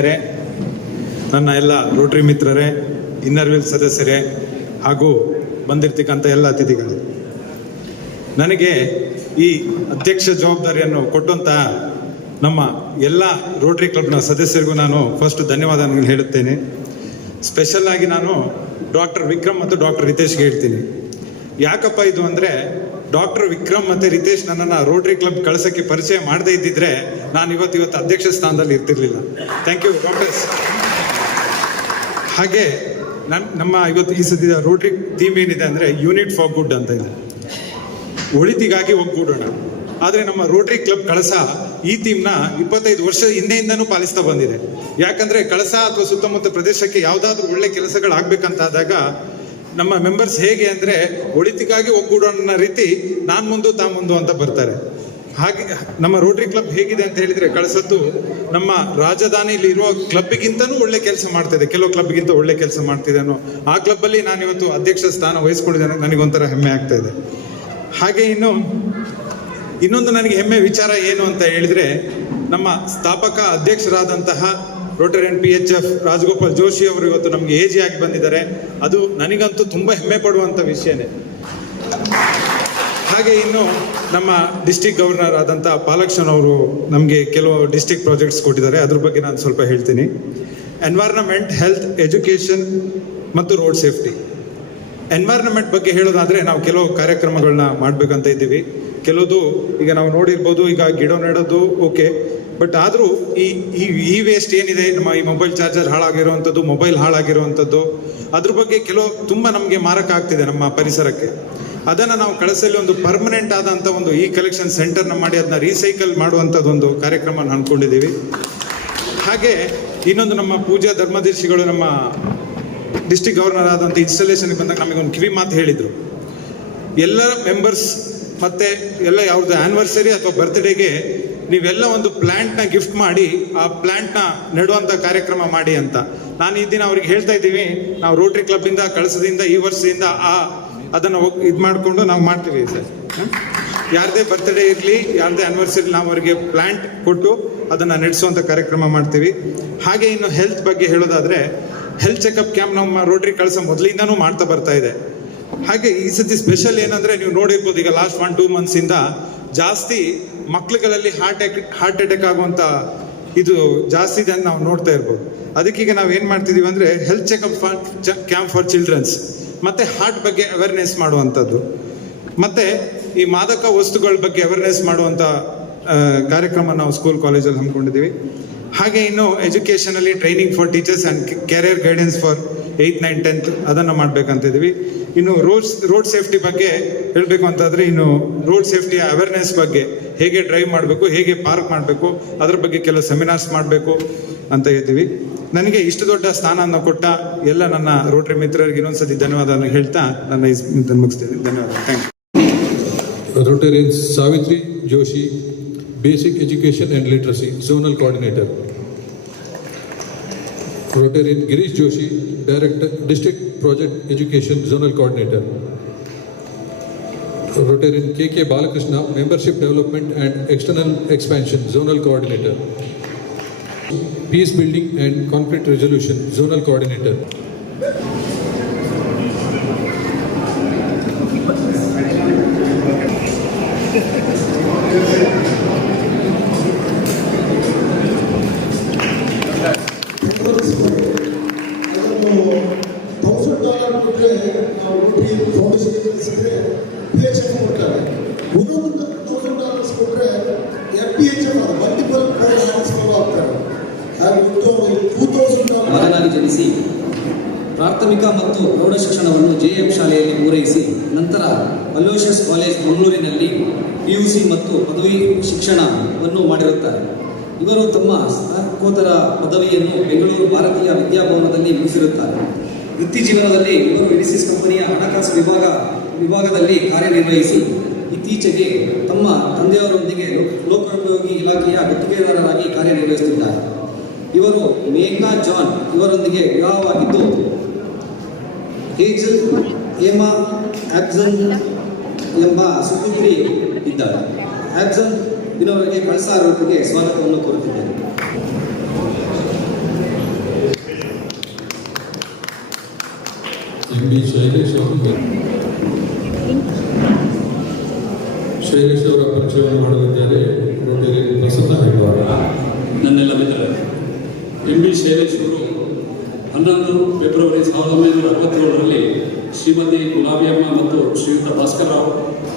ಆತ್ಮೀಯರೇ ನನ್ನ ಎಲ್ಲ ರೋಟರಿ ಮಿತ್ರರೇ ಇನ್ನರ್ವಿಲ್ ಸದಸ್ಯರೇ, ಹಾಗೂ ಬಂದಿರ್ತಕ್ಕಂಥ ಎಲ್ಲ ಅತಿಥಿಗಳೇ. ನನಗೆ ಈ ಅಧ್ಯಕ್ಷ ಜವಾಬ್ದಾರಿಯನ್ನು ಕೊಟ್ಟಂತಹ ನಮ್ಮ ಎಲ್ಲ ರೋಟರಿ ಕ್ಲಬ್ನ ಸದಸ್ಯರಿಗೂ ನಾನು ಫಸ್ಟ್ ಧನ್ಯವಾದ ಹೇಳುತ್ತೇನೆ. ಸ್ಪೆಷಲ್ ಆಗಿ ನಾನು ಡಾಕ್ಟರ್ ವಿಕ್ರಮ್ ಮತ್ತು ಡಾಕ್ಟರ್ ರಿತೇಶ್ಗೆ ಹೇಳ್ತೀನಿ. ಯಾಕಪ್ಪ ಇದು ಅಂದರೆ ಡಾಕ್ಟರ್ ವಿಕ್ರಮ್ ಮತ್ತು ರಿತೇಶ್ ನನ್ನನ್ನು ರೋಟರಿ ಕ್ಲಬ್ ಕಳಿಸೋಕ್ಕೆ ಪರಿಚಯ ಮಾಡದೇ ಇದ್ದಿದ್ರೆ ನಾನು ಇವತ್ತು ಇವತ್ತು ಅಧ್ಯಕ್ಷ ಸ್ಥಾನದಲ್ಲಿ ಇರ್ತಿರ್ಲಿಲ್ಲ. ಥ್ಯಾಂಕ್ ಯು ಡಾಕ್ಟರ್ಸ್ ಹಾಗೆ ನನ್ ನಮ್ಮ ಇವತ್ತು ಈ ಸದ್ಯದ ರೋಟರಿ ಥೀಮ್ ಏನಿದೆ ಅಂದರೆ ಯೂನಿಟ್ ಫಾರ್ ಗುಡ್ ಅಂತ ಇದೆ. ಒಳಿತಿಗಾಗಿ ಒಗ್ಗೂಡೋಣ. ಆದರೆ ನಮ್ಮ ರೋಟರಿ ಕ್ಲಬ್ ಕಳಸ ಈ ಥೀಮ್ನ ಇಪ್ಪತ್ತೈದು ವರ್ಷ ಹಿಂದೆಯಿಂದನೂ ಪಾಲಿಸ್ತಾ ಬಂದಿದೆ. ಯಾಕಂದ್ರೆ ಕಳಸ ಅಥವಾ ಸುತ್ತಮುತ್ತ ಪ್ರದೇಶಕ್ಕೆ ಯಾವುದಾದ್ರೂ ಒಳ್ಳೆ ಕೆಲಸಗಳಾಗಬೇಕಂತಾದಾಗ ನಮ್ಮ ಮೆಂಬರ್ಸ್ ಹೇಗೆ ಅಂದರೆ ಒಳಿತಿಗಾಗಿ ಒಗ್ಗೂಡೋಣ ರೀತಿ ನಾನು ಮುಂದು, ತಾ ಮುಂದು ಅಂತ ಬರ್ತಾರೆ. ಹಾಗೆ ನಮ್ಮ ರೋಟರಿ ಕ್ಲಬ್ ಹೇಗಿದೆ ಅಂತ ಹೇಳಿದ್ರೆ ಕಳಿಸದ್ದು ನಮ್ಮ ರಾಜಧಾನಿಯಲ್ಲಿ ಇರುವ ಕ್ಲಬ್ಗಿಂತನೂ ಒಳ್ಳೆ ಕೆಲಸ ಮಾಡ್ತಿದೆ. ಕೆಲವು ಕ್ಲಬ್ಗಿಂತ ಒಳ್ಳೆ ಕೆಲಸ ಮಾಡ್ತಿದೆ ಅನ್ನೋ ಆ ಕ್ಲಬ್ಬಲ್ಲಿ ನಾನು ಇವತ್ತು ಅಧ್ಯಕ್ಷ ಸ್ಥಾನ ವಹಿಸ್ಕೊಂಡಿದ್ದೇನೆ ನನಗೊಂಥರ ಹೆಮ್ಮೆ ಆಗ್ತಾ ಇದೆ. ಹಾಗೆ ಇನ್ನು ಇನ್ನೊಂದು ನನಗೆ ಹೆಮ್ಮೆ ವಿಚಾರ ಏನು ಅಂತ ಹೇಳಿದ್ರೆ ನಮ್ಮ ಸ್ಥಾಪಕ ಅಧ್ಯಕ್ಷರಾದಂತಹ Rotarian P H F Rajagopal Joshi ಅವರು ಇವತ್ತು ನಮಗೆ ಏಜಿ ಆಗಿ ಬಂದಿದ್ದಾರೆ. ಅದು ನನಗಂತೂ ತುಂಬ ಹೆಮ್ಮೆ ಪಡುವಂಥ ವಿಷಯನೇ. ಹಾಗೆ ಇನ್ನು ನಮ್ಮ ಡಿಸ್ಟಿಕ್ ಗವರ್ನರ್ ಆದಂಥ ಪಾಲಕ್ಷನ್ ಅವರು ನಮಗೆ ಕೆಲವು ಡಿಸ್ಟಿಕ್ ಪ್ರಾಜೆಕ್ಟ್ಸ್ ಕೊಟ್ಟಿದ್ದಾರೆ. ಅದ್ರ ಬಗ್ಗೆ ನಾನು ಸ್ವಲ್ಪ ಹೇಳ್ತೀನಿ. ಎನ್ವೈರ್ನಮೆಂಟ್ ಹೆಲ್ತ್ ಎಜುಕೇಷನ್ ಮತ್ತು ರೋಡ್ ಸೇಫ್ಟಿ ಎನ್ವೈರ್ನಮೆಂಟ್ ಬಗ್ಗೆ ಹೇಳೋದಾದ್ರೆ ನಾವು ಕೆಲವು ಕಾರ್ಯಕ್ರಮಗಳನ್ನ ಮಾಡಬೇಕಂತ ಇದ್ದೀವಿ. ಕೆಲವುದು ಈಗ ನಾವು ನೋಡಿರ್ಬೋದು, ಈಗ ಗಿಡ ನೆಡೋದು ಓಕೆ ಬಟ್ ಆದರೂ ಈ ಈ ಈ ವೇಸ್ಟ್ ಏನಿದೆ, ನಮ್ಮ ಈ ಮೊಬೈಲ್ ಚಾರ್ಜರ್ ಹಾಳಾಗಿರುವಂಥದ್ದು ಮೊಬೈಲ್ ಹಾಳಾಗಿರುವಂಥದ್ದು, ಅದ್ರ ಬಗ್ಗೆ ಕೆಲವು ತುಂಬ ನಮಗೆ ಮಾರಕ ಆಗ್ತಿದೆ ನಮ್ಮ ಪರಿಸರಕ್ಕೆ. ಅದನ್ನು ನಾವು ಕಳಸಲ್ಲಿ ಒಂದು ಪರ್ಮನೆಂಟ್ ಆದಂಥ ಒಂದು ಈ ಕಲೆಕ್ಷನ್ ಸೆಂಟರ್ನ ಮಾಡಿ ಅದನ್ನ ರೀಸೈಕಲ್ ಮಾಡುವಂಥದ್ದು ಒಂದು ಕಾರ್ಯಕ್ರಮ ಅಂದ್ಕೊಂಡಿದ್ದೀವಿ ಹಾಗೆ ಇನ್ನೊಂದು ನಮ್ಮ ಪೂಜಾ ಧರ್ಮದರ್ಶಿಗಳು ನಮ್ಮ ಡಿಸ್ಟಿಕ್ ಗವರ್ನರ್ ಆದಂಥ ಇನ್ಸ್ಟಾಲೇಷನ್ಗೆ ಬಂದಾಗ ನಮಗೆ ಒಂದು ಕಿವಿ ಮಾತು ಹೇಳಿದರು. ಎಲ್ಲ ಮೆಂಬರ್ಸ್ ಮತ್ತು ಎಲ್ಲ ಯಾವ್ದು ಆ್ಯನಿವರ್ಸರಿ ಅಥವಾ ಬರ್ತ್ಡೇಗೆ ನೀವೆಲ್ಲ ಒಂದು ಪ್ಲ್ಯಾಂಟ್ನ ಗಿಫ್ಟ್ ಮಾಡಿ, ಆ ಪ್ಲ್ಯಾಂಟ್ನ ನೆಡುವಂಥ ಕಾರ್ಯಕ್ರಮ ಮಾಡಿ ಅಂತ. ನಾನು ಈ ದಿನ ಅವ್ರಿಗೆ ಹೇಳ್ತಾ ಇದ್ದೀವಿ, ನಾವು ರೋಟ್ರಿ ಕ್ಲಬ್ಬಿಂದ ಕಳಸದಿಂದ, ಈ ವರ್ಷದಿಂದ ಆ ಅದನ್ನು ಇದು ಮಾಡಿಕೊಂಡು ನಾವು ಮಾಡ್ತೀವಿ ಸರ್. ಯಾರದೇ ಬರ್ತ್ಡೇ ಇರಲಿ, ಯಾರದೇ ಆನಿವರ್ಸರಿ ನಾವು ಅವರಿಗೆ ಪ್ಲ್ಯಾಂಟ್ ಕೊಟ್ಟು ಅದನ್ನು ನಡೆಸುವಂಥ ಕಾರ್ಯಕ್ರಮ ಮಾಡ್ತೀವಿ. ಹಾಗೆ ಇನ್ನು ಹೆಲ್ತ್ ಬಗ್ಗೆ ಹೇಳೋದಾದರೆ ಹೆಲ್ತ್ ಚೆಕಪ್ ಕ್ಯಾಂಪ್ ನಮ್ಮ ರೋಟ್ರಿ ಕಳಸ ಮೊದಲಿಂದನೂ ಮಾಡ್ತಾ ಬರ್ತಾ ಇದೆ. ಹಾಗೆ ಈ ಸತಿ ಸ್ಪೆಷಲ್ ಏನಂದ್ರೆ ನೀವು ನೋಡಿರ್ಬೋದು, ಈಗ ಲಾಸ್ಟ್ ಒನ್ ಟೂ ಮಂತ್ಸ್ ಇಂದ ಜಾಸ್ತಿ ಮಕ್ಳುಗಳಲ್ಲಿ ಹಾರ್ಟ್ ಹಾರ್ಟ್ ಅಟ್ಯಾಕ್ ಆಗುವಂಥ ಇದು ಜಾಸ್ತಿ ಇದೆ ಅಂತ ನಾವು ನೋಡ್ತಾ ಇರ್ಬೋದು. ಅದಕ್ಕೀಗ ನಾವು ಏನು ಮಾಡ್ತಿದ್ದೀವಿ ಅಂದರೆ health checkup for camp for childrens ಮತ್ತು ಹಾರ್ಟ್ ಬಗ್ಗೆ ಅವೇರ್ನೆಸ್ ಮಾಡುವಂಥದ್ದು. ಮತ್ತು ಈ ಮಾದಕ ವಸ್ತುಗಳ ಬಗ್ಗೆ ಅವೇರ್ನೆಸ್ ಮಾಡುವಂಥ ಕಾರ್ಯಕ್ರಮ ನಾವು ಸ್ಕೂಲ್ ಕಾಲೇಜಲ್ಲಿ ಹಮ್ಮಿಕೊಂಡಿದ್ದೀವಿ ಹಾಗೆ ಇನ್ನು ಎಜುಕೇಷನಲ್ಲಿ training for teachers and career guidance for eighth nine tenth ಅದನ್ನು ಮಾಡ್ಬೇಕಂತಿದ್ದೀವಿ ಇನ್ನು ರೋಡ್ ರೋಡ್ ಸೇಫ್ಟಿ ಬಗ್ಗೆ ಹೇಳಬೇಕು ಅಂತಾದರೆ ಇನ್ನು ರೋಡ್ ಸೇಫ್ಟಿ ಅವೇರ್ನೆಸ್ ಬಗ್ಗೆ ಹೇಗೆ ಡ್ರೈವ್ ಮಾಡಬೇಕು, ಹೇಗೆ ಪಾರ್ಕ್ ಮಾಡಬೇಕು, ಅದ್ರ ಬಗ್ಗೆ ಕೆಲವು ಸೆಮಿನಾರ್ಸ್ ಮಾಡಬೇಕು ಅಂತ ಹೇಳ್ತೀವಿ. ನನಗೆ ಇಷ್ಟು ದೊಡ್ಡ ಸ್ಥಾನವನ್ನು ಕೊಟ್ಟ ಎಲ್ಲ ನನ್ನ ರೋಟರಿ ಮಿತ್ರರಿಗೆ ಇನ್ನೊಂದ್ಸತಿ ಧನ್ಯವಾದ ಹೇಳ್ತಾ ನನ್ನ ಮುಗಿಸ್ತೇನೆ. ಧನ್ಯವಾದ. Thank you Rotarians Savitri Joshi basic education and literacy zonal Coordinator. Rotarian Girish Joshi, Director, District Project Education, Zonal Coordinator. Rotarian KK Balakrishna, Membership Development and External Expansion, Zonal Coordinator. Peace Building and Conflict Resolution, Zonal Coordinator. P H P H ಪ್ರಾಥಮಿಕ ಮತ್ತು ಪ್ರೌಢ ಶಿಕ್ಷಣವನ್ನು JM ಶಾಲೆಯಲ್ಲಿ ಪೂರೈಸಿ. ನಂತರ Aloysius college ಮಂಗಳೂರಿನಲ್ಲಿ C ಮತ್ತು ಪದವಿ ಶಿಕ್ಷಣವನ್ನು ಮಾಡಿರುತ್ತಾರೆ. ಇವರು ತಮ್ಮ ಸ್ನಾತಕೋತ್ತರ ಪದವಿಯನ್ನು ಬೆಂಗಳೂರು ಭಾರತೀಯ ವಿದ್ಯಾಭವನದಲ್ಲಿ ಮುಗಿಸಿರುತ್ತಾರೆ. ವೃತ್ತಿ ಜೀವನದಲ್ಲಿ ಇವರು ಎಡಿಸಿಸ್ ಕಂಪನಿಯ ಹಣಕಾಸು ವಿಭಾಗ ವಿಭಾಗದಲ್ಲಿ ಕಾರ್ಯನಿರ್ವಹಿಸಿ ಇತ್ತೀಚೆಗೆ ತಮ್ಮ ತಂದೆಯವರೊಂದಿಗೆ ಲೋಕೋಪಯೋಗಿ ಇಲಾಖೆಯ ಗುತ್ತಿಗೆದಾರರಾಗಿ ಕಾರ್ಯನಿರ್ವಹಿಸುತ್ತಿದ್ದಾರೆ. ಇವರು ಮೇಘಾ ಜಾನ್ ಇವರೊಂದಿಗೆ ವಿವಾಹವಾಗಿದ್ದು, ಏಜಲ್ ಹೇಮಾ ಆಬ್ಸನ್ ಎಂಬ ಸುಪುತ್ರಿ ಇದ್ದಾರೆ. ಆಬ್ಸನ್ ಇನ್ನೊಬ್ಬರಿಗೆ ಕಳಸಾರೊಂದಿಗೆ ಸ್ವಾಗತವನ್ನು ಕೋರುತ್ತಿದ್ದೇನೆ. ಎಂ ಬಿ ಶೈಲೇಶ್ ಅವರ ಪರಿಚಯವನ್ನು ಮಾಡಲಿದ್ದಾರೆ ಪ್ರಸನ್ನ ಹೆಗ್ವಾರ ನನ್ನೆಲ್ಲ ಮಿತ್ರರೇ, ಎಂ ಬಿ ಶೈಲೇಶ್ ಅವರು ಹನ್ನೊಂದು ಫೆಬ್ರವರಿ ಸಾವಿರದ ಒಂಬೈನೂರ ಅರವತ್ತೇಳರಲ್ಲಿ ಶ್ರೀಮತಿ ಗುಲಾಬಿಯಮ್ಮ ಮತ್ತು Shriyut Bhaskar Rao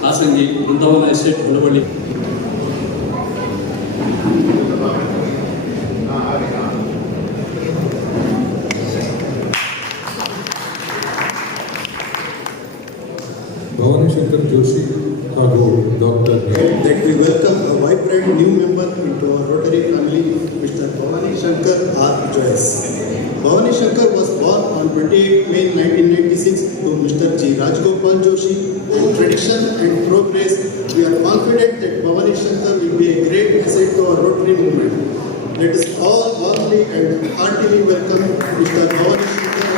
Hasangi Brindavana estate Holavalli a new member into our Rotary family, Mr. Bhavani Shankar R. Joyce. Bhavani Shankar was born on 28 May 1996 to Mr. G. Rajgopal Joshi. In tradition and progress, we are confident that Bhavani Shankar will be a great asset to our Rotary movement. Let us all warmly and heartily welcome Mr. Bhavani Shankar.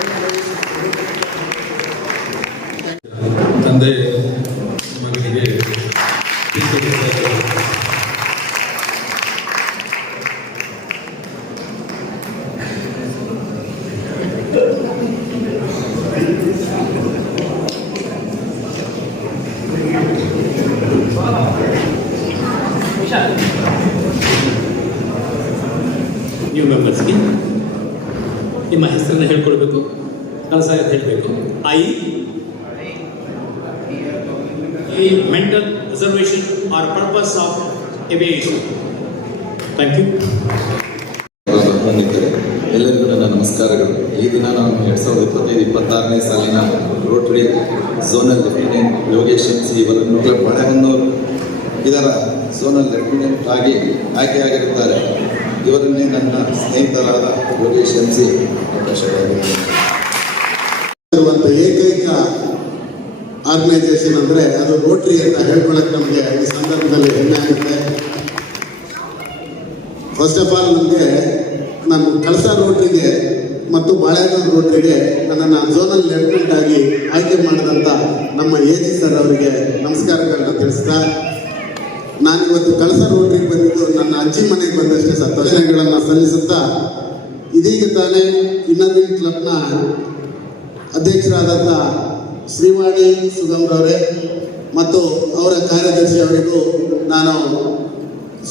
ತಂದೆ ಇಪ್ಪತ್ತೈದು ಇಪ್ಪತ್ತಾರನೇ ಸಾಲಿನ Rotary zonal lieutenant Yogesh M C ಇವರನ್ನು ಬಾಳೆಹೊನ್ನೂರು ಇದರ zonal lieutenant ಆಗಿ ಆಯ್ಕೆಯಾಗಿರುತ್ತಾರೆ. ಇವರನ್ನೇ ನನ್ನ ಸ್ನೇಹಿತರಾದ ಯೋಗೇಶ್ ಎಂ ಸಿ ಅವಕಾಶವಾಗಿದ್ದಾರೆ ಇರುವಂಥ ಏಕೈಕ ಆರ್ಗನೈಸೇಷನ್ ಅಂದರೆ ಅದು ರೋಟರಿ ಅಂತ ಹೇಳ್ಕೊಳಕ್ಕೆ ನಮಗೆ ಈ ಸಂದರ್ಭದಲ್ಲಿ ಹೆಮ್ಮೆ ಆಗುತ್ತೆ. ಫಸ್ಟ್ ಆಫ್ ಆಲ್ ನಮಗೆ ನಮ್ಮ ಕಳಸ ರೋಟ್ರಿಗೆ ಮತ್ತು ಬಾಳೆಹೊನ್ನೂರು ರೋಟರಿಗೆ ನನ್ನನ್ನು ಝೋನಲ್ ಲೆಫ್ಟಿನೆಂಟ್ ಆಗಿ ಆಯ್ಕೆ ಮಾಡಿದಂಥ ನಮ್ಮ ಎ ಜಿ ಸರ್ ಅವರಿಗೆ ನಮಸ್ಕಾರಗಳನ್ನ ತಿಳಿಸ್ತಾ ನಾನಿವತ್ತು ಕಳಸ ರೋಟ್ರಿಗೆ ಬಂದಿದ್ದು ನನ್ನ ಅಜ್ಜಿ ಮನೆಗೆ ಬಂದಷ್ಟೇ ಸಂತೋಷಗಳನ್ನು ಸಲ್ಲಿಸುತ್ತಾ ಇದೀಗ ತಾನೇ ಇನ್ನರ್ ಕ್ಲಬ್ನ ಅಧ್ಯಕ್ಷರಾದಂಥ ಶ್ರೀವಾಣಿ ಸುಗಮ್ರವರೇ ಮತ್ತು ಅವರ ಕಾರ್ಯದರ್ಶಿ ಅವರಿಗೂ ನಾನು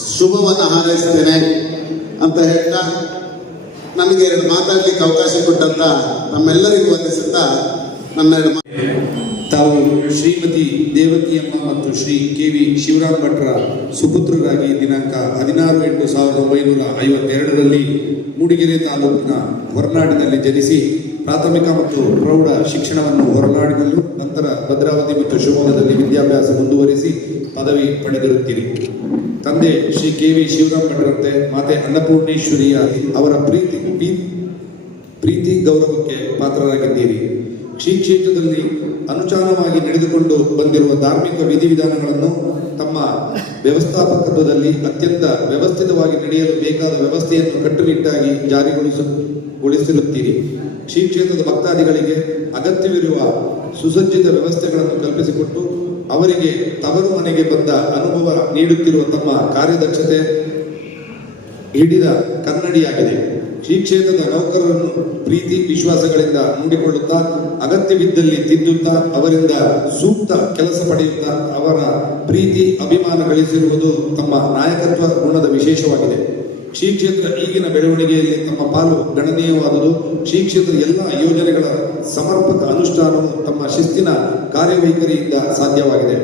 ಶುಭವನ್ನು ಹಾರೈಸ್ತೇನೆ ಅಂತ ಹೇಳ್ತಾ ನನಗೆ ಎರಡು ಮಾತಾಡ್ಲಿಕ್ಕೆ ಅವಕಾಶ ಕೊಟ್ಟಂತ ನಮ್ಮೆಲ್ಲರಿಗೂ ವಂದಿಸುತ್ತಾ ನನ್ನ ಎರಡು ತಾವು ಶ್ರೀಮತಿ ದೇವಕಿಯಮ್ಮ ಮತ್ತು ಶ್ರೀ ಕೆ ವಿ ಶಿವರಾಮ್ ಭಟ್ರ ಸುಪುತ್ರರಾಗಿ ದಿನಾಂಕ ಹದಿನಾರು ಎಂಟು ಸಾವಿರದ ಒಂಬೈನೂರ ಐವತ್ತೆರಡರಲ್ಲಿ ಮೂಡಿಗೆರೆ ತಾಲೂಕಿನ ಹೊರನಾಡಿನಲ್ಲಿ ಜನಿಸಿ ಪ್ರಾಥಮಿಕ ಮತ್ತು ಪ್ರೌಢ ಶಿಕ್ಷಣವನ್ನು ಹೊರನಾಡಿನಲ್ಲೂ ನಂತರ ಭದ್ರಾವತಿ ಮತ್ತು ಶಿವಮೊಗ್ಗದಲ್ಲಿ ವಿದ್ಯಾಭ್ಯಾಸ ಮುಂದುವರಿಸಿ ಪದವಿ ಪಡೆದಿರುತ್ತೀರಿ. ತಂದೆ ಶ್ರೀ ಕೆ ವಿ ಶಿವರಾಮ್ ಭಟ್ರಂತೆ ಮಾತೆ ಅನ್ನಪೂರ್ಣೇಶ್ವರಿಯ ಅವರ ಪ್ರೀತಿ, ಪ್ರೀ- ಪ್ರೀತಿ ಗೌರವಕ್ಕೆ ಪಾತ್ರರಾಗಿದ್ದೀರಿ. ಶ್ರೀ ಕ್ಷೇತ್ರದಲ್ಲಿ ಅನುಚಾನವಾಗಿ ನಡೆದುಕೊಂಡು ಬಂದಿರುವ ಧಾರ್ಮಿಕ ವಿಧಿವಿಧಾನಗಳನ್ನು ತಮ್ಮ ವ್ಯವಸ್ಥಾಪಕತ್ವದಲ್ಲಿ ಅತ್ಯಂತ ವ್ಯವಸ್ಥಿತವಾಗಿ ನಡೆಯಲು ಬೇಕಾದ ವ್ಯವಸ್ಥೆಯನ್ನು ಕಟ್ಟುನಿಟ್ಟಾಗಿ ಜಾರಿಗೊಳಿಸಗೊಳಿಸಿರುತ್ತೀರಿ ಶ್ರೀ ಕ್ಷೇತ್ರದ ಭಕ್ತಾದಿಗಳಿಗೆ ಅಗತ್ಯವಿರುವ ಸುಸಜ್ಜಿತ ವ್ಯವಸ್ಥೆಗಳನ್ನು ಕಲ್ಪಿಸಿಕೊಟ್ಟು ಅವರಿಗೆ ತವರು ಮನೆಗೆ ಬಂದ ಅನುಭವ ನೀಡುತ್ತಿರುವ ತಮ್ಮ ಕಾರ್ಯದಕ್ಷತೆ ಹಿಡಿದ ಕನ್ನಡಿಯಾಗಿದೆ. ಶ್ರೀ ಕ್ಷೇತ್ರದ ನೌಕರರನ್ನು ಪ್ರೀತಿ, ವಿಶ್ವಾಸಗಳಿಂದ ನೋಡಿಕೊಳ್ಳುತ್ತಾ ಅಗತ್ಯವಿದ್ದಲ್ಲಿ ತಿದ್ದುತ್ತಾ, ಅವರಿಂದ ಸೂಕ್ತ ಕೆಲಸ ಪಡೆಯುತ್ತಾ, ಅವರ ಪ್ರೀತಿ, ಅಭಿಮಾನ ಗಳಿಸಿರುವುದು ತಮ್ಮ ನಾಯಕತ್ವ, ಗುಣದ ವಿಶೇಷವಾಗಿದೆ. ಶ್ರೀ ಕ್ಷೇತ್ರ ಈಗಿನ ಬೆಳವಣಿಗೆಯಲ್ಲಿ ತಮ್ಮ ಪಾಲು ಗಣನೀಯವಾದುದು. ಶ್ರೀ ಕ್ಷೇತ್ರದ ಎಲ್ಲ ಯೋಜನೆಗಳ ಸಮರ್ಪಕ ಅನುಷ್ಠಾನವು ತಮ್ಮ ಶಿಸ್ತಿನ ಕಾರ್ಯವೈಖರಿಯಿಂದ ಸಾಧ್ಯವಾಗಿದೆ.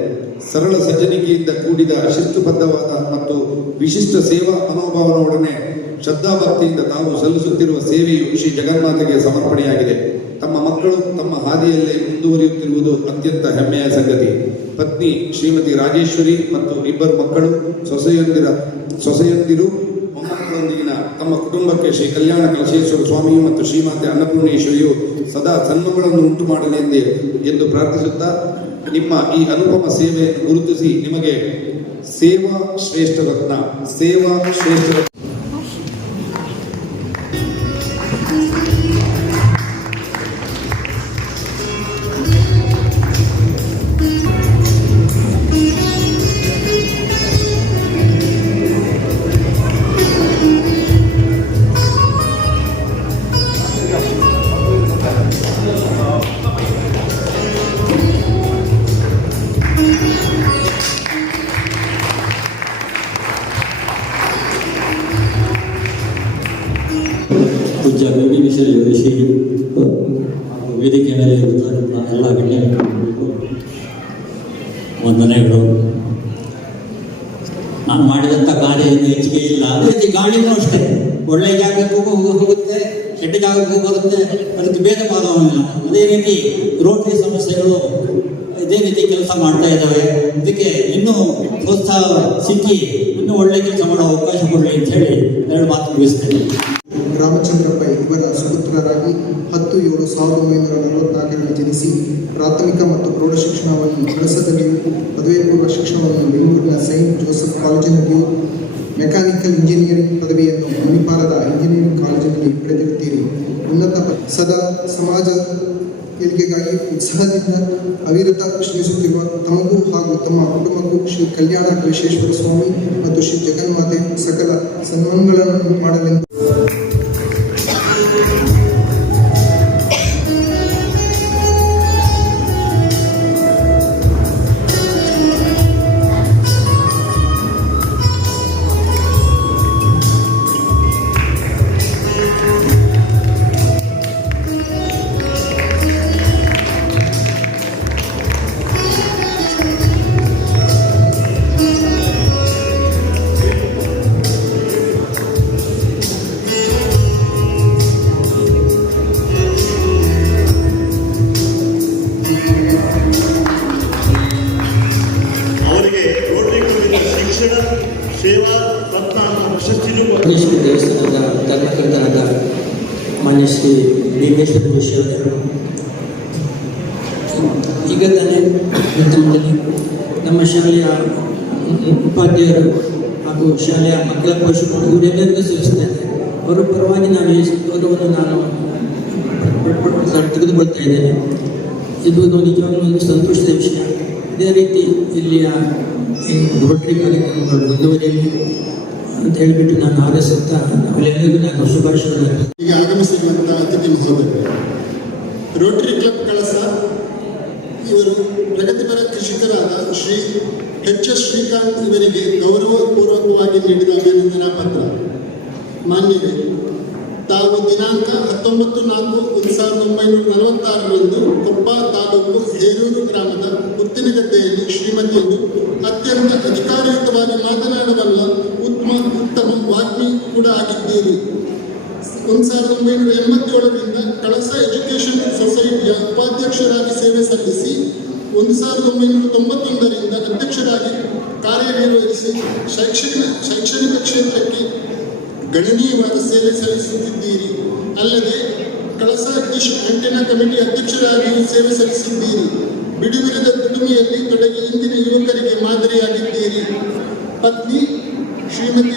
ಸರಳ ಸಜ್ಜನಿಕೆಯಿಂದ ಕೂಡಿದ ಶಿಸ್ತುಬದ್ಧವಾದ ಮತ್ತು ವಿಶಿಷ್ಟ ಸೇವಾ ಮನೋಭಾವನೊಡನೆ ಶ್ರದ್ಧಾಭಕ್ತಿಯಿಂದ ತಾವು ಸಲ್ಲಿಸುತ್ತಿರುವ ಸೇವೆಯು ಶ್ರೀ ಜಗನ್ಮಾತೆಗೆ ಸಮರ್ಪಣೆಯಾಗಿದೆ. ತಮ್ಮ ಮಕ್ಕಳು ತಮ್ಮ ಹಾದಿಯಲ್ಲೇ ಮುಂದುವರಿಯುತ್ತಿರುವುದು ಅತ್ಯಂತ ಹೆಮ್ಮೆಯ ಸಂಗತಿ. ಪತ್ನಿ ಶ್ರೀಮತಿ ರಾಜೇಶ್ವರಿ ಮತ್ತು ಇಬ್ಬರು ಮಕ್ಕಳು ಸೊಸೆಯೊಂದಿರ ಸೊಸೆಯೊಂದಿರು ತಮ್ಮ ಕುಟುಂಬಕ್ಕೆ ಶ್ರೀ ಕಲ್ಯಾಣ ಕಲಶೇಶ್ವರ ಸ್ವಾಮಿಯು ಮತ್ತು ಶ್ರೀಮಾತೆ ಅನ್ನಪೂರ್ಣೇಶ್ವರಿಯು ಸದಾ ಸನ್ಮಗಳನ್ನು ಉಂಟು ಮಾಡಲೆಂದೇ ಎಂದು ಪ್ರಾರ್ಥಿಸುತ್ತಾ ನಿಮ್ಮ ಈ ಅನುಪಮ ಸೇವೆಯನ್ನು ಗುರುತಿಸಿ ನಿಮಗೆ ಸೇವಾ ಶ್ರೇಷ್ಠ ರತ್ನ, ಸೇವಾ ಶ್ರೇಷ್ಠ ರತ್ನ ಎಲ್ಲ ಗಣ್ಯರು ವಂದನೆಗಳು. ನಾನು ಮಾಡಿದಂಥ ಕಾರ್ಯ ಏನು ಹೆಚ್ಚಿಗೆ ಇಲ್ಲ. ಅದೇ ರೀತಿ ಗಾಳಿನೂ ಅಷ್ಟೇ. ಒಳ್ಳೆ ಜಾಗಕ್ಕೂ ಹೋಗುತ್ತೆ, ಕೆಟ್ಟ ಜಾಗಕ್ಕೂ ಬರುತ್ತೆ, ಅದಕ್ಕೆ ಭೇದ ಭಾವವಿಲ್ಲ ಅದೇ ರೀತಿ ರೋಟರಿ ಸಮಸ್ಯೆಗಳು ಇದೇ ರೀತಿ ಕೆಲಸ ಮಾಡ್ತಾ ಇದ್ದಾವೆ. ಇದಕ್ಕೆ ಇನ್ನೂ ಪ್ರೋತ್ಸಾಹ ಸಿಕ್ಕಿ ಇನ್ನೂ ಒಳ್ಳೆ ಕೆಲಸ ಮಾಡೋ ಅವಕಾಶ ಕೊಡಲಿ ಅಂತ ಹೇಳಿ ಎರಡು ಮಾತು ಮುಗಿಸ್ತೇನೆ. ರಾಮಚಂದ್ರಪ್ಪ ಇವರ ಹತ್ತು ಏಳು ಸಾವಿರದ ಒಂಬೈನೂರ ನಲವತ್ನಾಲ್ಕರಲ್ಲಿ ಜನಿಸಿ ಪ್ರಾಥಮಿಕ ಮತ್ತು ಪ್ರೌಢ ಶಿಕ್ಷಣವನ್ನು ಕಳಸದಲ್ಲಿಯೂ ಪದವಿ ಪೂರ್ವ ಶಿಕ್ಷಣವನ್ನು ಬೆಂಗಳೂರಿನ ಸೈಂಟ್ ಜೋಸೆಫ್ ಕಾಲೇಜಿನಲ್ಲಿಯೂ ಮೆಕ್ಯಾನಿಕಲ್ ಇಂಜಿನಿಯರಿಂಗ್ ಪದವಿಯನ್ನು ಮಣಿಪಾಲದ ಇಂಜಿನಿಯರಿಂಗ್ ಕಾಲೇಜಿನಲ್ಲಿ ಪಡೆದಿರುತ್ತೀರಿ. ಉನ್ನತ ಸದಾ ಸಮಾಜ ಏಳಿಗೆಗಾಗಿ ಉತ್ಸಾಹದಿಂದ ಅವಿರತ ಶ್ರಮಿಸುತ್ತಿರುವ ತಮಗೂ ಹಾಗೂ ತಮ್ಮ ಕುಟುಂಬಕ್ಕೂ ಶ್ರೀ ಕಲ್ಯಾಣ ವಿಶ್ವೇಶ್ವರ ಸ್ವಾಮಿ ಮತ್ತು ಶ್ರೀ ಜಗನ್ಮಾತೆ ಸಕಲ ಸನ್ಮಾನಗಳನ್ನು ಮಾಡಲೆಂದು ಪೋಷಕರು ಇವರೆಲ್ಲರಿಗೂ ಸೂಚಿಸ್ತೇನೆ ಅವರ ಪರವಾಗಿ ನಾನು ಎಷ್ಟು ಗೌರವವನ್ನು ನಾನು ತೆಗೆದುಕೊಳ್ತಾ ಇದ್ದೇನೆ ಇದು ನಿಜವಾಗಲೂ ಒಂದು ಸಂತೋಷದ ವಿಷಯ ಇದೇ ರೀತಿ ಇಲ್ಲಿಯ ರೋಟರಿ ಕಾರ್ಯಕ್ರಮಗಳು ಮುಂದುವರಿಯಲಿ ಅಂತ ಹೇಳಿಬಿಟ್ಟು ನಾನು ಆರಿಸುತ್ತಾ ಅವರೆಲ್ಲರಿಗೂ ನಾನು ಶುಭಾಶಯಗಳನ್ನು ಈಗ ಆಗಮಿಸಿರುವಂತಹ ಅತಿಥಿ ಮಹೋದಯರು ರೋಟರಿ ಕ್ಲಬ್ ಕಳಸ ಇವರು ಪ್ರಗತಿಪರ ಕೃಷಿಕರಾದ ಶ್ರೀ ಎಚ್ ಎಸ್ ಶ್ರೀಕಾಂತ್ ಇವರಿಗೆ ಗೌರವಪೂರ್ವಕವಾಗಿ ನೀಡಿದ ಅಭಿನಂದನಾ ಪತ್ರ. ಮಾನ್ಯರೇ, ತಾವು ದಿನಾಂಕ ಹತ್ತೊಂಬತ್ತು ನಾಲ್ಕು ಒಂದು ಸಾವಿರದ ಒಂಬೈನೂರ ನಲವತ್ತಾರರಂದು ಕೊಪ್ಪ ತಾಲೂಕು ಹೇರೂರು ಗ್ರಾಮದ ಉತ್ತಿನಗದ್ದೆಯಲ್ಲಿ ಶ್ರೀಮತಿಯನ್ನು ಅತ್ಯಂತ ಅಧಿಕಾರಯುತವಾಗಿ ಮಾತನಾಡಬಲ್ಲ ಉತ್ತಮ ಉತ್ತಮ ವಾಗ್ಮಿ ಕೂಡ ಆಗಿದ್ದೀರಿ. ಒಂದು ಸಾವಿರದ ಒಂಬೈನೂರ ಎಂಬತ್ತೇಳರಿಂದ ಕಳಸ ಎಜುಕೇಷನ್ ಸೊಸೈಟಿಯ ಉಪಾಧ್ಯಕ್ಷರಾಗಿ ಸೇವೆ ಸಲ್ಲಿಸಿ ಒಂದು ಸಾವಿರದ ಒಂಬೈನೂರ ತೊಂಬತ್ತೊಂದರಿಂದ ಅಧ್ಯಕ್ಷರಾಗಿ ಕಾರ್ಯನಿರ್ವಹಿಸಿ ಶೈಕ್ಷಣಿಕ ಶೈಕ್ಷಣಿಕ ಕ್ಷೇತ್ರಕ್ಕೆ ಗಣನೀಯವಾದ ಸೇವೆ ಸಲ್ಲಿಸುತ್ತಿದ್ದೀರಿ. ಅಲ್ಲದೆ ಕಳಸ ಡಿಶ್ ಆಂಟೆನಾ ಕಮಿಟಿ ಅಧ್ಯಕ್ಷರಾಗಿಯೂ ಸೇವೆ ಸಲ್ಲಿಸಿದ್ದೀರಿ. ಬಿಡುವಿರದ ದುಡಿಮೆಯಲ್ಲಿ ತೊಡಗಿ ಇಂದಿನ ಯುವಕರಿಗೆ ಮಾದರಿಯಾಗಿದ್ದೀರಿ. ಪತ್ನಿ ಶ್ರೀಮತಿ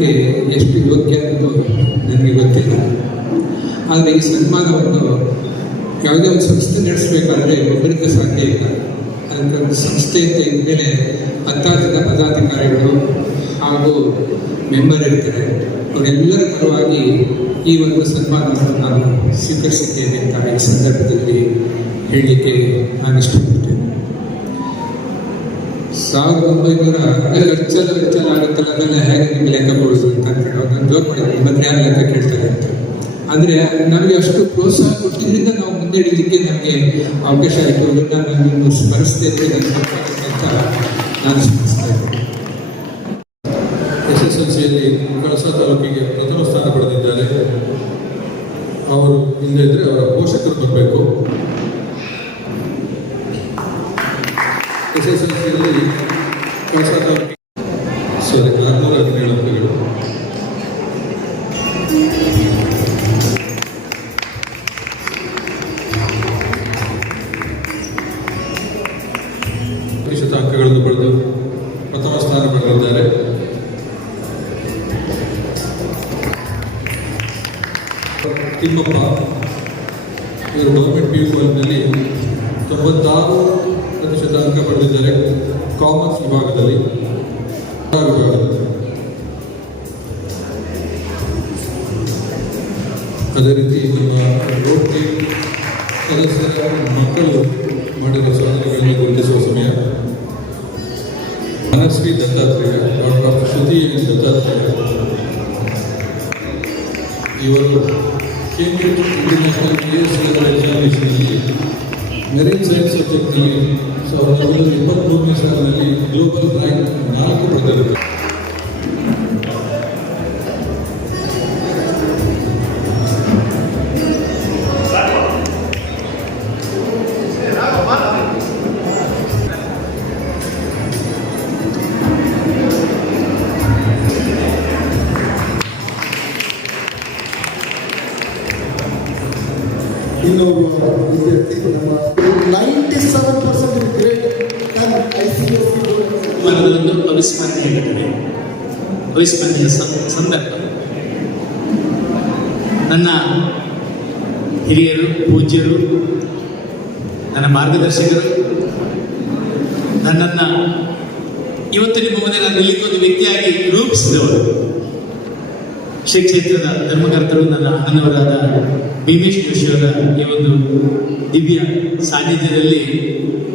ಸನ್ಮಾನಕ್ಕೆ ಎಷ್ಟು ಯೋಗ್ಯ ಅಂತ ನನಗೆ ಗೊತ್ತಿಲ್ಲ. ಆದರೆ ಈ ಒಂದು ಯಾವುದೇ ಒಂದು ಸಂಸ್ಥೆ ನಡೆಸಬೇಕಾದ್ರೆ ಒಬ್ಬರಿಂದ ಸಾಧ್ಯ ಇಲ್ಲ. ಅದಕ್ಕೆ ಒಂದು ಸಂಸ್ಥೆ ಅಂತ ಇದ್ಮೇಲೆ ಹತ್ತಾರು ಜನ ಪದಾಧಿಕಾರಿಗಳು ಹಾಗೂ ಮೆಂಬರ್ ಇರ್ತಾರೆ. ಅವರೆಲ್ಲರ ಪರವಾಗಿ ಈ ಒಂದು ಸನ್ಮಾನವನ್ನು ನಾನು ಸ್ವೀಕರಿಸಿದ್ದೇನೆ ಅಂತ ಈ ಸಂದರ್ಭದಲ್ಲಿ ಹೇಳಲಿಕ್ಕೆ ನಾನು ಇಷ್ಟಪಡ್ತೇನೆ. ಸಾವಿರದ ಒಂಬೈನೂರ ಖರ್ಚೆಲ್ಲ ವೆಚ್ಚೆಲ್ಲ ಆಗುತ್ತಲ್ಲ ಅದನ್ನ ಹೇಗೆ ನಿಮ್ಗೆ ಲೆಕ್ಕ ಕೊಡೋದು ಅಂತ ಹೇಳೋದು ನಾನು ಜೋಕ್ ಮಾಡಿದ್ದೆ ಮತ್ತೆ ಯಾರು ಲೆಕ್ಕ ಕೇಳ್ತಾರೆ ಅಂತ. ಅಂದ್ರೆ ನಮಗೆ ಅಷ್ಟು ಪ್ರೋತ್ಸಾಹ ಕೊಟ್ಟಿದ್ರಿಂದ ನಾವು ಮುಂದೆ ಮುನ್ನಡೆಯಲಿಕ್ಕೆ ನಮಗೆ ಅವಕಾಶ ಆಯಿತು. ಅದನ್ನು ನಾನು ಸ್ಮರಿಸ್ತೇನೆ ಅಂತ ನಾನು ಸ್ಮರಿಸ್ತಾ ಇದ್ದೇನೆ. ಎಸ್ ಎಸ್ ಎಲ್ ಸಿಯಲ್ಲಿ ಕಳಸ ತಾಲೂಕಿಗೆ ಪ್ರಥಮ ಸ್ಥಾನ ಪಡೆದಿದ್ದಾರೆ. ಅವರು ಹಿಂದೆ ಇದ್ದರೆ ಅವರ ಪೋಷಕರು ಬರಬೇಕು. ಎಸ್ ಎಸ್ ಮಾಡಿರೋ ಸಾಧನೆಗಳನ್ನು ಗುರುತಿಸುವ ಸಮಯ ಮನಸ್ವಿ ದತ್ತಾತ್ರೇಯ ಡಾಕ್ಟರ್ ಶ್ರುತಿ ಎನ್ ದತ್ತಾತ್ರೇಯ ಇವರು Cambridge international P S level ಎಕ್ಸಾಮಿನೇಷನಲ್ಲಿ marine science ಸಬ್ಜೆಕ್ಟ್ನಲ್ಲಿ ಸಾವಿರದ ಒಂಬೈನೂರ ಇಪ್ಪತ್ತ್ಮೂರನೇ ಸಾಲಿನಲ್ಲಿ ಗ್ಲೋಬಲ್ ರ್ಯಾಂಕ್ ನಾಲ್ಕು ಪಡೆದಿರುತ್ತದೆ ಇನ್ನೊಬ್ಬ ವಿದ್ಯಾರ್ಥಿ ನಮ್ಮ ninety seven percent grade I C ಅವಿಸ್ಮರಣೀಯ ಘಟನೆ. ಅವಿಸ್ಮರಣೀಯ ಸಂದರ್ಭ. ನನ್ನ ಹಿರಿಯರು, ಪೂಜ್ಯರು, ನನ್ನ ಮಾರ್ಗದರ್ಶಕರು, ನನ್ನನ್ನು ಇವತ್ತು ನಿಮ್ಮ ಮುಂದೆ ನಾನು ನಿಲ್ಲಿಕ್ಕೊಂದು ವ್ಯಕ್ತಿಯಾಗಿ ರೂಪಿಸಿದವರು. ಶ್ರೀ ಕ್ಷೇತ್ರದ ಧರ್ಮಕರ್ತರು ನನ್ನ ಅಣ್ಣನವರಾದ ಭೀಮೇಶ್ ಜೋಶಿಯವರ ಈ ಒಂದು ದಿವ್ಯ ಸಾನ್ನಿಧ್ಯದಲ್ಲಿ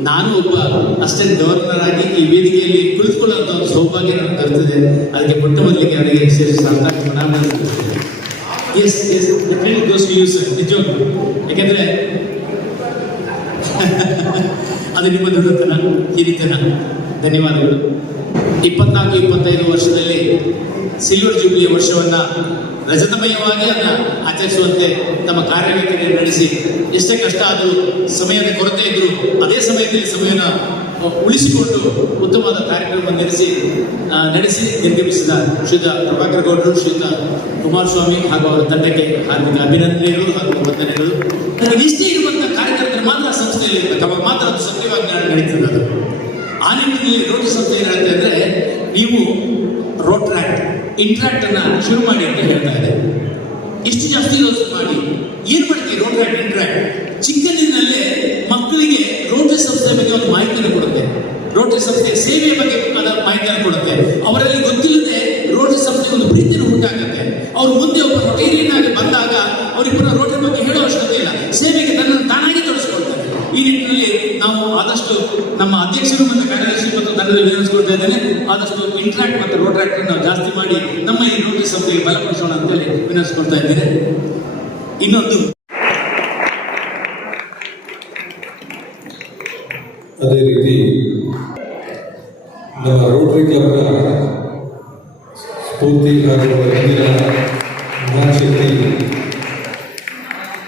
ನಾನು ಒಬ್ಬ ಅಷ್ಟೇ ಗವರ್ನರ್ ಆಗಿ ಈ ವೇದಿಕೆಯಲ್ಲಿ ಕುಳಿತುಕೊಳ್ಳುವಂಥ ಒಂದು ಸೌಭಾಗ್ಯ ನನಗೆ ಬರ್ತದೆ ಅದಕ್ಕೆ ಮೊಟ್ಟ ಮೊದಲಿಗೆ ಅವರಿಗೆ ಸೇರಿಸ ಎಸ್ ಎಸ್ ದೋಸ್ ಸರ್ ಯಾಕೆಂದ್ರೆ ಅದು ನಿಮ್ಮ ದೊಡ್ಡತನ ಹಿರಿತನ. ಧನ್ಯವಾದಗಳು. ಇಪ್ಪತ್ನಾಲ್ಕು, ಇಪ್ಪತ್ತೈದು ವರ್ಷದಲ್ಲಿ ಸಿಲ್ವರ್ ಜೂಬ್ಲಿ ವರ್ಷವನ್ನು ರಜತಮಯವಾಗಿ ಅದನ್ನು ಆಚರಿಸುವಂತೆ ತಮ್ಮ ಕಾರ್ಯವೈಖರಿ ನಡೆಸಿ ಎಷ್ಟೇ ಕಷ್ಟ ಆದರೂ ಸಮಯದ ಕೊರತೆ ಇದ್ದರೂ ಅದೇ ಸಮಯದಲ್ಲಿ ಸಮಯನ ಉಳಿಸಿಕೊಂಡು ಉತ್ತಮವಾದ ಕಾರ್ಯಕ್ರಮ ನಡೆಸಿ ನಡೆಸಿ ನಿರ್ಗಮಿಸಿದ ಶ್ರೀಯುತ ಪ್ರಭಾಕರ್ ಗೌಡರು, ಶ್ರೀಯುತ ಕುಮಾರಸ್ವಾಮಿ ಹಾಗೂ ಅವರ ತಂಡಕ್ಕೆ ಹಾರ್ದಿಕ ಅಭಿನಂದನೆಗಳು ಹಾಗೂ ವಂದನೆಗಳು ನನಗೆ ಇಷ್ಟೇ ಇರುವಂತಹ ಕಾರ್ಯಕರ್ತರು ಮಾತ್ರ ಸಂಸ್ಥೆಯಲ್ಲಿ ಅವಾಗ ಮಾತ್ರ ಅದು ಸತ್ಯವಾಗಿ ನಡೀತದೆ ಅದು. ಆ ನಿಟ್ಟಿನಲ್ಲಿ ರೋಟರಿ ಸಂಸ್ಥೆ ಏನು ಹೇಳ್ತಾ ಇದ್ರೆ ನೀವು ರೋಟ್ರಾಕ್ಟ್ ಇಂಟ್ರಾಕ್ಟ್ ಅನ್ನ ಶುರು ಮಾಡಿ ಅಂತ ಹೇಳ್ತಾ ಇದೆ. ಇಷ್ಟು ಜಾಸ್ತಿ ಯೋಚನೆ ಮಾಡಿ. ಏನ್ ಮಾಡ್ತೀವಿ ರೋಟ್ರಾಕ್ಟ್ ಇಂಟ್ರಾಕ್ಟ್ ಚಿಕ್ಕಂದಿನಲ್ಲೇ ಮಕ್ಕಳಿಗೆ ರೋಟರಿ ಸಂಸ್ಥೆ ಬಗ್ಗೆ ಒಂದು ಮಾಹಿತಿಯನ್ನು ಕೊಡುತ್ತೆ. ರೋಟರಿ ಸಂಸ್ಥೆ ಸೇವೆ ಬಗ್ಗೆ ಅದರ ಮಾಹಿತಿಯನ್ನು ಕೊಡುತ್ತೆ. ಅವರಲ್ಲಿ ಗೊತ್ತಿಲ್ಲದೆ ರೋಟರಿ ಸಂಸ್ಥೆ ಒಂದು ಪ್ರೀತಿಯನ್ನು ಉಂಟಾಗುತ್ತೆ. ಅವ್ರು ಮುಂದೆ ಒಬ್ಬ ರೊಟೇರಿಯನ್ ಬಂದಾಗ ಅವ್ರಿಗೆ ಪುನಃ ರೋಟರಿ ಬಗ್ಗೆ ಹೇಳೋ ಅವಶ್ಯಕತೆ ಇಲ್ಲ. ಸೇವೆಗೆ ತನ್ನನ್ನು ತಾನಾಗಿ ತೊಡಗಿಸ್ಕೊಳ್ತಾರೆ ಈ ನಿಟ್ಟಿನಲ್ಲಿ ನಾವು ಆದಷ್ಟು ನಮ್ಮ ಅಧ್ಯಕ್ಷರು ಮತ್ತು ಕಾರ್ಯದರ್ಶಿ ಮತ್ತು ತಂಡದ ವಿನಂತಿಸ್ಕೊಳ್ತಾ ಇದ್ದೇನೆ. ಆದಷ್ಟು ಇಂಟ್ರಾಕ್ಟ್ ಮತ್ತು ರೋಟ್ರಾಕ್ಟ್ ನಾವು ಜಾಸ್ತಿ ಮಾಡಿ ನಮ್ಮ ಈ ನೋಟಿಸ್ ಸಂಸ್ಥೆಗೆ ಬಲಪಡಿಸೋಣ ಅಂತೇಳಿ ವಿನಂತಿಸ್ಕೊಳ್ತಾ ಇದ್ದೇನೆ. ಇನ್ನೊಂದು. ಅದೇ ರೀತಿ ನಮ್ಮ ರೋಟರಿ ಕ್ಲಬ್ನ ಸ್ಫೂರ್ತಿ ಹಾಗೂ ಇಂದಿನ ಮಹಾಶಕ್ತಿ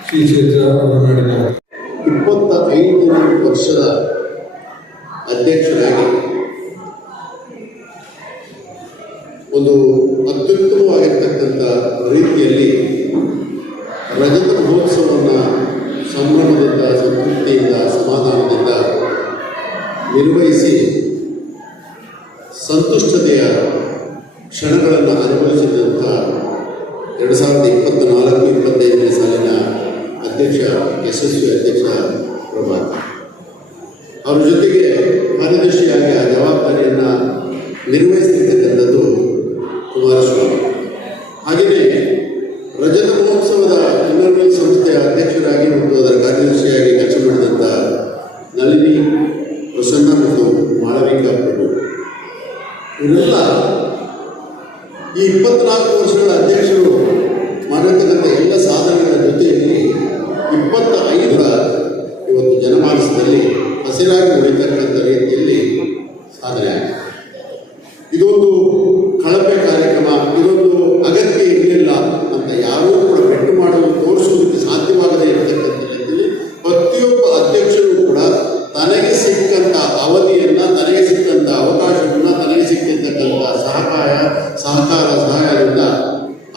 ಶ್ರೀ ಕ್ಷೇತ್ರ ಹೊರನಾಡಿನ ಅಧ್ಯಕ್ಷರಾಗಿ ಒಂದು ಅತ್ಯುತ್ತಮವಾಗಿರ್ತಕ್ಕಂಥ ರೀತಿಯಲ್ಲಿ ರಜತ ಮಹೋತ್ಸವವನ್ನು ಸಂಭ್ರಮದಿಂದ, ಸಂತೃಪ್ತಿಯಿಂದ, ಸಮಾಧಾನದಿಂದ ನಿರ್ವಹಿಸಿ ಸಂತುಷ್ಟತೆಯ ಕ್ಷಣಗಳನ್ನು ಅನುಭವಿಸಿದಂಥ ಎರಡು ಸಾವಿರದ ಇಪ್ಪತ್ತ ನಾಲ್ಕು ಇಪ್ಪತ್ತೈದನೇ ಸಾಲಿನ ಅಧ್ಯಕ್ಷ, ಯಶಸ್ವಿ ಅಧ್ಯಕ್ಷ ಪ್ರಭಾತ್. ಅವರ ಜೊತೆಗೆ ಕಾರ್ಯದರ್ಶಿಯಾಗಿ ಆ ಜವಾಬ್ದಾರಿಯನ್ನು ನಿರ್ವಹಿಸ್ತಿರ್ತಕ್ಕಂಥದ್ದು ಕುಮಾರಸ್ವಾಮಿ ಹಾಗೆಯೇ ರಜತ ಮಹೋತ್ಸವದ ಇನ್ನರ್ವಲ್ ಸಂಸ್ಥೆಯ ಅಧ್ಯಕ್ಷರಾಗಿ ಮತ್ತು ಅದರ ಕಾರ್ಯದರ್ಶಿಯಾಗಿ ಕೆಲಸ ಮಾಡಿದಂಥ ನಳಿನಿ ಪ್ರಸನ್ನ ಮತ್ತು ಮಾಳವಿಕಾ ಪ್ರಭು ಇವರೆಲ್ಲ ಈ ಇಪ್ಪತ್ನಾಲ್ಕು ವರ್ಷಗಳ ಅಧ್ಯಕ್ಷರು ಮಾಡಿರ್ತಕ್ಕಂಥ ಎಲ್ಲ ಸಾಧನೆಗಳ ಜೊತೆಯಲ್ಲಿ ಇಪ್ಪತ್ತ ಐದರ ಇವತ್ತು ಜನಮಾನಸದಲ್ಲಿ ಹಸಿರಾಗಿ ಉಳಿತಕ್ಕಂಥ ರೀತಿಯಲ್ಲಿ ಸಾಧನೆ ಆಗಿದೆ ಇದೊಂದು ಕಳಪೆ ಕಾರ್ಯಕ್ರಮ ಇದೊಂದು ಅಗತ್ಯ ಇರಲಿಲ್ಲ ಅಂತ ಯಾರೂ ಕೂಡ ಬೆಟ್ಟು ಮಾಡಲು ತೋರಿಸುವುದಕ್ಕೆ ಸಾಧ್ಯವಾಗದೇ ಇರತಕ್ಕಂಥ ರೀತಿಯಲ್ಲಿ ಪ್ರತಿಯೊಬ್ಬ ಅಧ್ಯಕ್ಷರು ಕೂಡ ತನಗೆ ಸಿಕ್ಕಂಥ ಅವಧಿಯನ್ನ ತನಗೆ ಸಿಕ್ಕಂಥ ಅವಕಾಶವನ್ನ ತನಗೆ ಸಿಕ್ಕಿರ್ತಕ್ಕಂಥ ಸಹಕಾರ ಸಹಕಾರ ಸಹಾಯದಿಂದ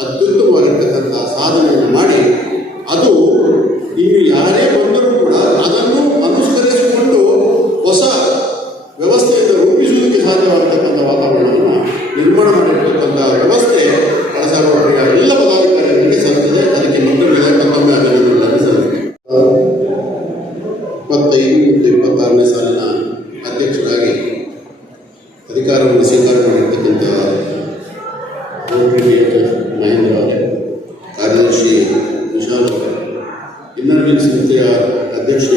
ಅತ್ಯುತ್ತಮವಾಗಿರ್ತಕ್ಕಂಥ ಸಾಧನೆಯನ್ನು ಮಾಡಿ ಅದು ಇನ್ನು ಯಾರೇ ಬಂದರೂ ಕೂಡ ಅದನ್ನು ಅನುಷ್ಕರಿಸಿಕೊಂಡು ಹೊಸ ವ್ಯವಸ್ಥೆಯನ್ನು ರೂಪಿಸುವುದಕ್ಕೆ ಸಾಧ್ಯವಾಗತಕ್ಕಂಥ ವಾತಾವರಣವನ್ನು ನಿರ್ಮಾಣ ಮಾಡಿರ್ತಕ್ಕಂಥ ವ್ಯವಸ್ಥೆ ಕಳಸಾಗುವ ಎಲ್ಲ ಪದಾಧಿಕಾರಿಗಳಿಗೆ ಸಲ್ಲುತ್ತದೆ ಅದಕ್ಕೆ ಮತ್ತೊಮ್ಮೆ ಮತ್ತೊಮ್ಮೆ ಅಭಿನಂದನೆಗಳನ್ನು ಸಲ್ಲಿಸುತ್ತೇನೆ ಇಪ್ಪತ್ತೈದು ಮತ್ತು ಇಪ್ಪತ್ತಾರನೇ ಸಾಲಿನ ಅಧ್ಯಕ್ಷರಾಗಿ ಅಧಿಕಾರವನ್ನು ಸ್ವೀಕಾರ ಮಾಡಿರ್ತಕ್ಕಂಥ ರೋಟರಿ ಡೈರೆಕ್ಟರ್ ಮಹೇಂದ್ರ ಅವರೇ ಕಾರ್ಯದರ್ಶಿ